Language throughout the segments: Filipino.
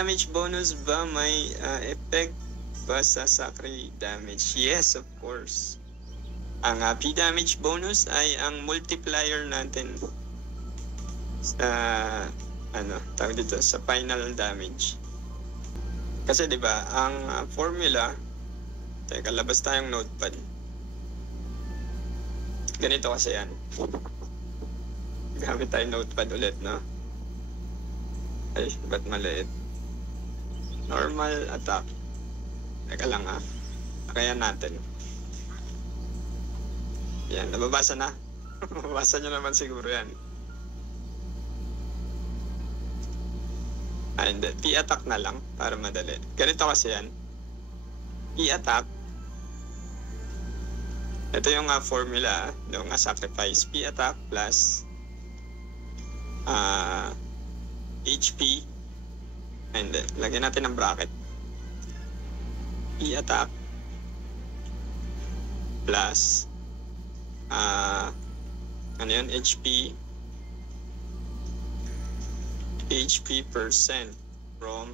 damage bonus ba may effect ba sa sacred damage? Yes, of course. Ang P damage bonus ay ang multiplier natin sa tawag dito sa final damage. Kasi 'di ba, ang formula, teka, labas tayong notepad. Ganito kasi yan. Gamit tayong notepad ulit, no? Ay, ba't maliit? Normal attack. Teka lang Kaya natin. Yan, nababasa na. Mababasa nyo naman siguro yan. Hindi. P-attack na lang para madali. Ganito kasi yan. P-attack. Ito yung formula ng sacrifice. P-attack plus HP. And then, lagyan natin ng bracket. P-attack plus HP percent from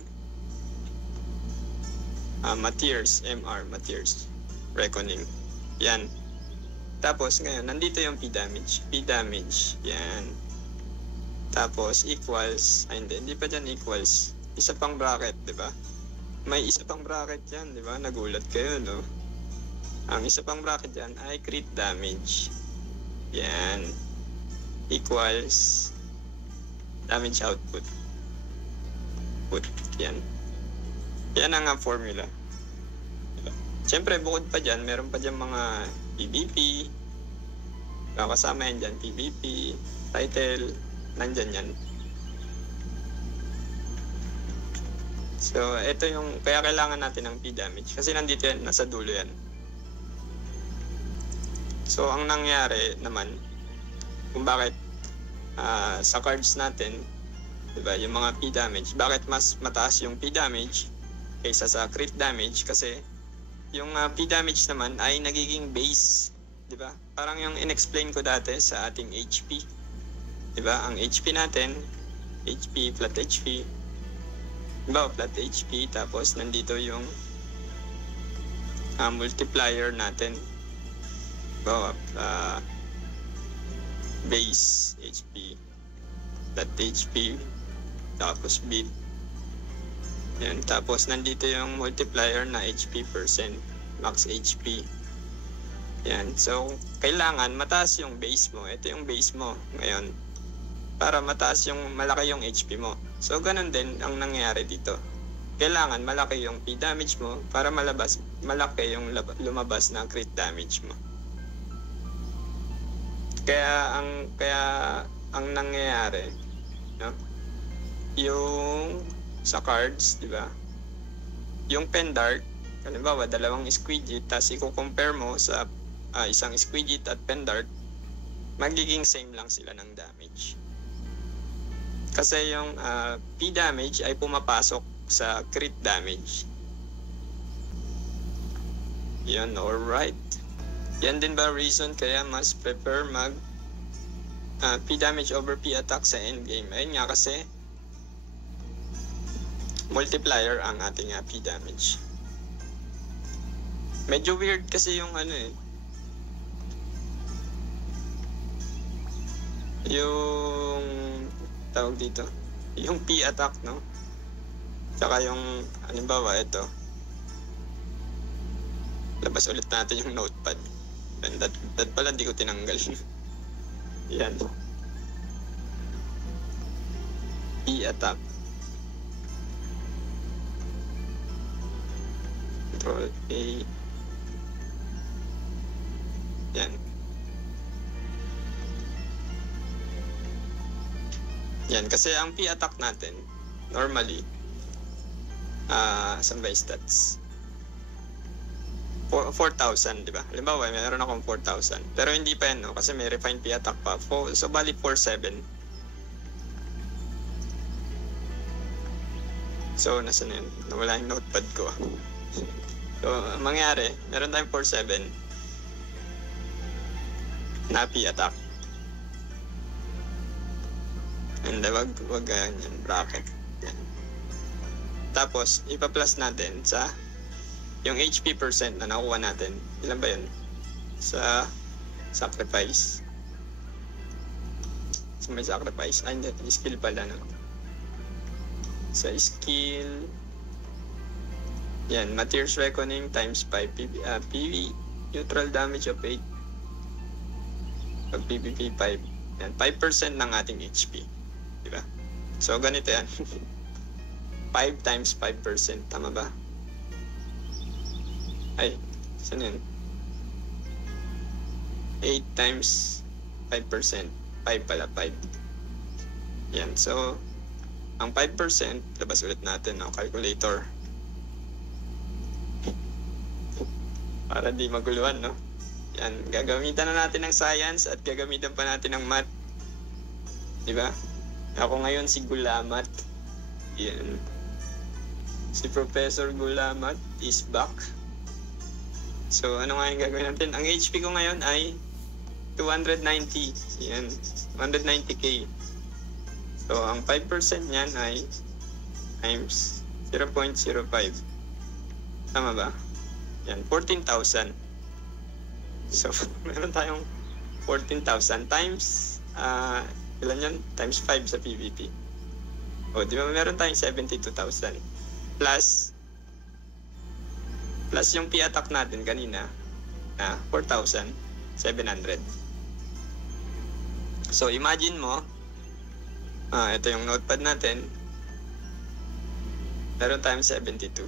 materials, materials reckoning. Yan. Tapos ngayon, nandito yung P damage. Yan. Tapos equals, hindi pa dyan equals. Isa pang bracket, di ba? May isa pang bracket yan, di ba? Nagulat kayo, no? Ang isa pang bracket yan ay crit damage. Yan. Equals damage output. Yan. Yan ang formula. Siyempre, bukod pa dyan, meron pa dyan mga PVP. Kasama yan dyan, PVP, title, nandyan yan. So, ito yung, kaya kailangan natin ng P damage. Kasi nandito yan, nasa dulo yan. So, ang nangyari naman, kung bakit sa cards natin, diba, yung mga P damage, bakit mas mataas yung P damage kaysa sa crit damage? Kasi, yung P damage naman ay nagiging base. Diba? Parang yung in-explain ko dati sa ating HP. Diba? Ang HP natin, HP, flat HP. Diba? Flat HP. Tapos, nandito yung multiplier natin. Diba? Base HP. Flat HP. Tapos, bit. Yan. Tapos, nandito yung multiplier na HP percent. Max HP. Yan. So, kailangan mataas yung base mo. Ito yung base mo ngayon. Para mataas yung, malaki yung HP mo. So, ganun din ang nangyayari dito. Kailangan malaki yung P damage mo para malaki yung lumabas na crit damage mo. Kaya ang nangyayari, no? Yung sa cards, di ba? Yung pendart, halimbawa, dalawang squidget, tapos i-compare mo sa isang squidget at pendart, magiging same lang sila ng damage. Kasi yung P damage ay pumapasok sa crit damage. Yan, alright. Yan din ba reason kaya mas prefer mag P damage over P attack sa endgame? Ayun nga kasi multiplier ang ating P damage. Medyo weird kasi yung yung tawag dito, yung P attack, no? Tsaka yung halimbawa ito, labas ulit natin yung notepad. And that pala di ko tinanggal. Yan, P attack, Control A. Yan. Yan, kasi ang P attack natin, normally, saan ba yung stats? 4,000, di ba? Halimbawa, mayroon akong 4,000. Pero hindi pa yan, no? Kasi may refined P attack pa. So, bali 4,700. So, nasa na yun? Nawala yung notepad ko. So, ang mangyari, meron tayong 4,700 na P attack. And wag ganyan, bracket. Yan. Tapos, ipa-plus natin sa yung HP percent na nakuha natin. Ilan ba yun? Sa sacrifice. So, may sacrifice. Ay, hindi. Skill pala, no? Sa skill, yan, Materials Reckoning times 5 PV, neutral damage of 8. Pag PVP 5. Yan, 5% ng ating HP. Diba? So, ganito yan. 5 times 5%. Tama ba? Ay, saan yun? 8 times 5%. 5 pala, 5. Yan, so, ang 5%, labas ulit natin ang calculator. Para di maguluhan, no? Yan, gagamitan na natin ng science at gagamitan pa natin ng math. Diba? Ako ngayon si Gulamat. Yan. Si Professor Gulamat is back. So, ano nga yung gagawin natin? Ang HP ko ngayon ay 290. Yan. 190k. So, ang 5% niyan ay times 0.05. Tama ba? Yan, 14,000. So, meron tayong 14,000 times, ilan yan? Times 5 sa PVP. O, di ba meron tayong 72,000. Plus yung P-attack natin kanina na 4,700. So, imagine mo, ito yung notepad natin. Meron tayong 72,500.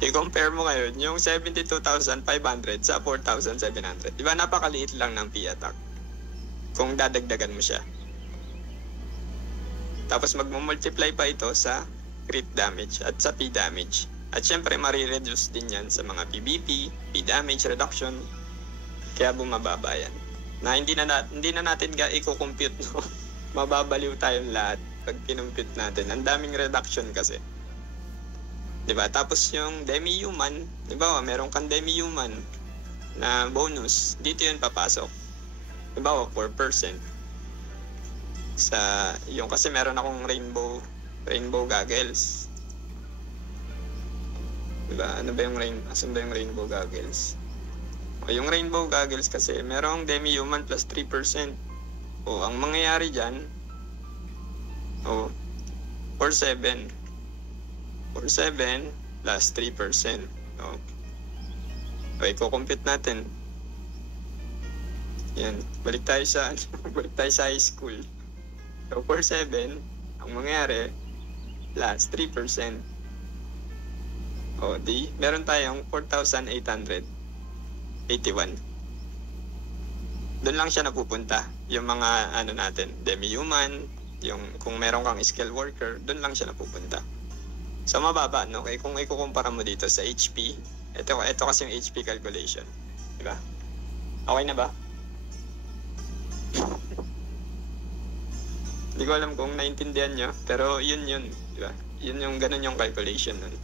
I-compare mo ngayon yung 72,500 sa 4,700. Diba napakaliit lang ng P-attack kung dadagdagan mo siya. Tapos magmumultiply pa ito sa crit damage at sa P damage. At syempre marireduce din yan sa mga PVP, P damage reduction. Kaya bumababa yan. Na hindi na natin i-compute, no? Mababaliw tayong lahat pag kinumpute natin. Ang daming reduction kasi. Diba? Tapos yung demi-human, diba? Meron kang demi-human na bonus. Dito yun papasok. Diba? 4%. Sa yung kasi meron akong rainbow goggles. Diba? Asan ba yung rainbow goggles? O, yung rainbow goggles kasi merong demi-human plus 3%. O, ang mangyayari dyan, 4,700 plus 3%. Okay, kukompute natin. Yan, balik tayo sa high school. So, 4,700, ang mangyayari, plus 3%. Di, meron tayong 4,881. Doon lang siya napupunta. Yung mga, natin, demi-human, yung kung meron kang skill worker, doon lang siya napupunta. So, mababa, no? Okay, kung ikukumpara mo dito sa HP, ito kasi yung HP calculation. Diba? Okay na ba? Hindi ko alam kung naintindihan nyo, pero yun. Diba? Yun yung ganun yung calculation nun.